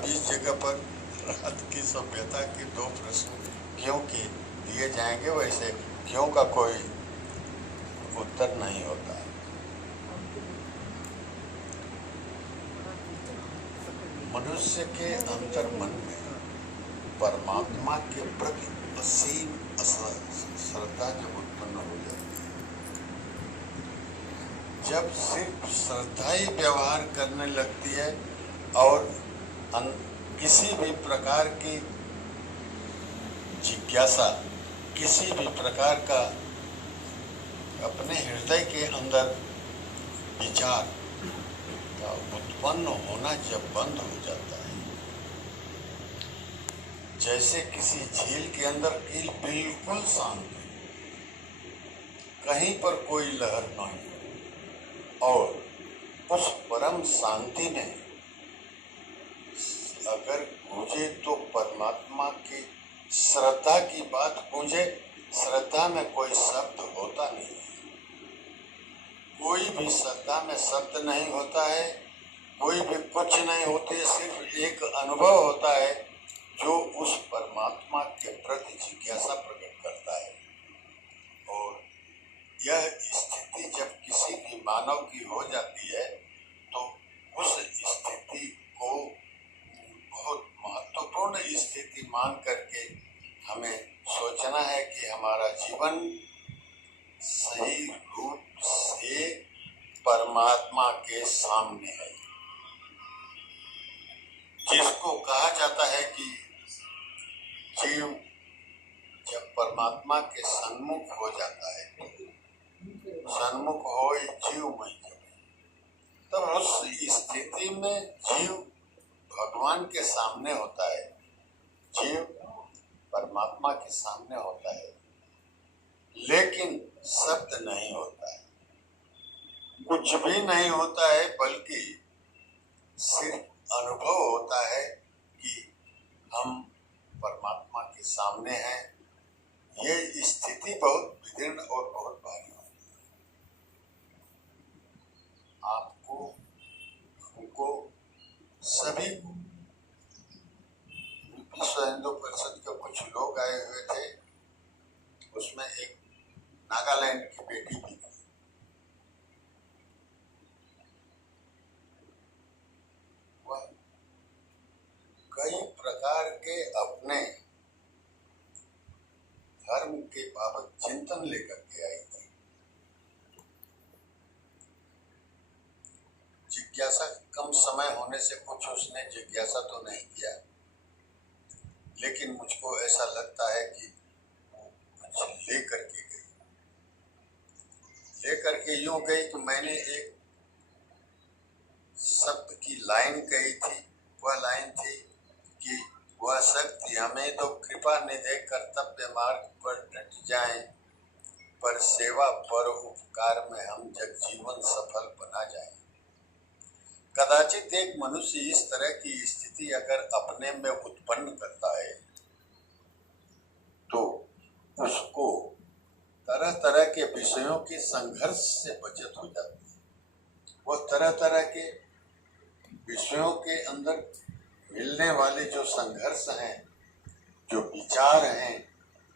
अब इस जगह पर रात की सभ्यता के दो प्रश्न क्यों के दिए जाएंगे, वैसे क्यों का कोई उत्तर नहीं होता है। मनुष्य के अंतर मन में परमात्मा के प्रति असीम श्रद्धा जब उत्पन्न हो जाती है, जब सिर्फ श्रद्धा ही व्यवहार करने लगती है और किसी भी प्रकार की जिज्ञासा, किसी भी प्रकार का अपने हृदय के अंदर विचार का उत्पन्न होना जब बंद हो जाता है, जैसे किसी झील के अंदर बिल्कुल शांति, कहीं पर कोई लहर नहीं, और उस परम शांति में अगर गूंजे तो परमात्मा की श्रद्धा की बात गूंजे। श्रद्धा में कोई शब्द होता नहीं है, कोई भी श्रद्धा में शब्द नहीं होता है, कोई भी कुछ नहीं होते, सिर्फ एक अनुभव होता है जो उस परमात्मा के प्रति जिज्ञासा प्रकट करता है। और यह स्थिति जब किसी भी मानव की हो जाती है तो उस स्थिति को बहुत महत्वपूर्ण स्थिति मान करके हमें सोचना है कि हमारा जीवन सही रूप से परमात्मा के सामने है, जिसको कहा जाता है कि जीव जब परमात्मा के सन्मुख हो जाता है, सन्मुख हो जीव में, तब उस स्थिति में जीव भगवान के सामने होता है, जीव परमात्मा के सामने होता है, लेकिन शब्द नहीं होता है, कुछ भी नहीं होता है, बल्कि सिर्फ अनुभव होता है कि हम परमात्मा के सामने हैं। ये स्थिति बहुत विदीर्ण और बहुत भारी होती है। आपको, हमको, सभी को, विश्व हिंदू परिषद के कुछ लोग आए हुए थे, उसमें एक नागालैंड की बेटी भी थी। वह कई प्रकार के अपने धर्म के बाबत चिंतन लेकर के आई थी। जिज्ञासा कम समय होने से कुछ उसने जिज्ञासा तो नहीं किया, लेकिन मुझको ऐसा लगता है कि वो कुछ लेकर के गई, लेकर के यूं गई कि मैंने एक शब्द की लाइन कही थी। वह लाइन थी कि वह शक्ति हमें तो कृपा निधे कर्तव्य मार्ग पर डट जाएं, पर सेवा पर उपकार में हम जग जीवन सफल बना जाएं। कदाचित एक मनुष्य इस तरह की स्थिति अगर अपने में उत्पन्न करता है तो उसको तरह तरह के विषयों के संघर्ष से बचत हो जाती है। वह तरह तरह के विषयों के अंदर मिलने वाले जो संघर्ष हैं, जो विचार हैं,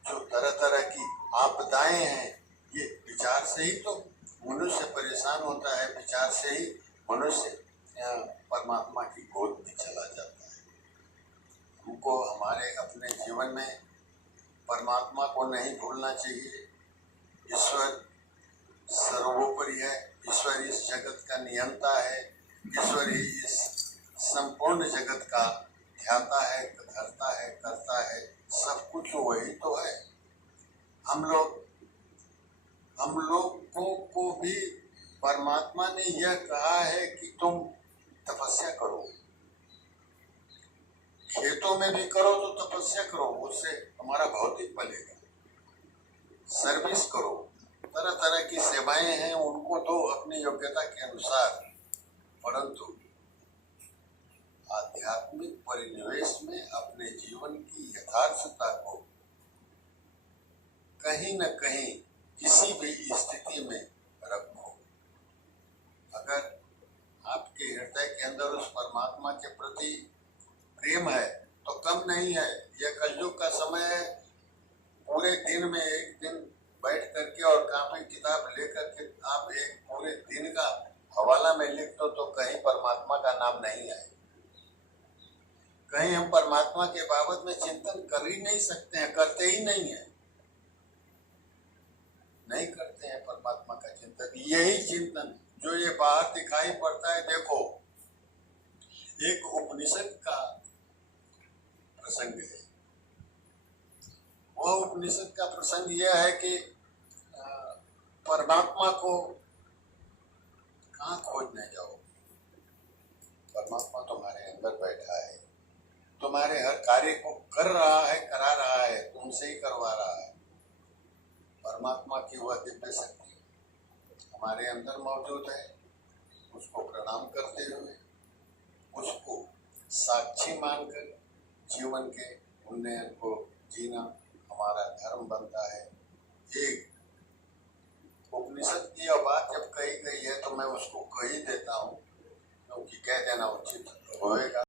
जो तरह तरह की आपदाएं हैं, ये विचार से ही तो मनुष्य परेशान होता है, विचार से ही मनुष्य परमात्मा की गोद में चला जाता है। हमको हमारे अपने जीवन में परमात्मा को नहीं भूलना चाहिए। ईश्वर सर्वोपरि है, ईश्वर इस जगत का नियंता है, ईश्वर ही इस संपूर्ण जगत का ध्याता है, धरता है, करता है, सब कुछ वही तो है। हम लोगों को भी परमात्मा ने यह कहा है कि तुम तपस्या करो, खेतों में भी करो तो तपस्या करो, उससे हमारा भौतिक बनेगा। सर्विस करो, तरह तरह की सेवाएं हैं, उनको दो अपनी योग्यता के अनुसार, परंतु आध्यात्मिक परिनिवेश में अपने जीवन की यथार्थता को कहीं न कहीं किसी भी स्थिति में रखो। अगर आपके हृदय के अंदर उस परमात्मा के प्रति प्रेम है तो कम नहीं है। यह कलयुग का समय है। पूरे दिन में एक दिन बैठ करके और कॉपी किताब लेकर के आप एक पूरे दिन का हवाला में लिख दो तो कहीं परमात्मा का नाम नहीं है। कहीं हम परमात्मा के बाबत में चिंतन कर ही नहीं सकते हैं, करते ही नहीं है, नहीं करते हैं परमात्मा का चिंतन। यही चिंतन जो ये बाहर दिखाई पड़ता है, देखो एक उपनिषद का प्रसंग है। वह उपनिषद का प्रसंग यह है कि परमात्मा को कहाँ खोजने जाओ, परमात्मा तुम्हारे अंदर बैठा है, तुम्हारे हर कार्य को कर रहा है, करा रहा है, तुमसे ही करवा रहा है। परमात्मा की वह दिव्य शक्ति हमारे अंदर मौजूद है। उसको प्रणाम करते हुए, उसको साक्षी मानकर जीवन के उन्नयन को जीना हमारा धर्म बनता है। एक उपनिषद की यह बात जब कही गई है तो मैं उसको कह ही देता हूँ, क्योंकि कह देना उचित होएगा।